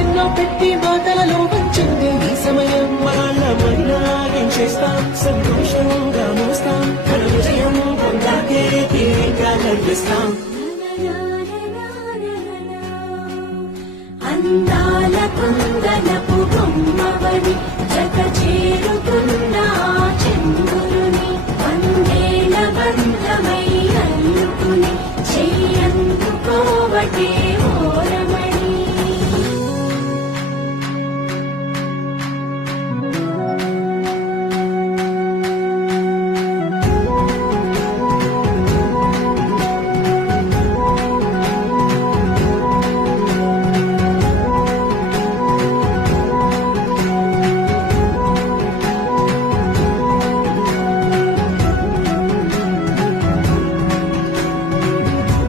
ఎన్నో పెట్టి మాటలలో వచ్చింది. ఈ సమయం వాళ్ళ మహిళలాగే చేస్తాం? సంతోషంగా మోస్తాం మన విజయం పొందాకే తీరిగ్గా కనిపిస్తాం అందాల కుందనపు బొమ్మవని జత చేరుతున్నా చంద్రుని వందేల బంధమై అల్లుకుని చెయ్యందుకోవటే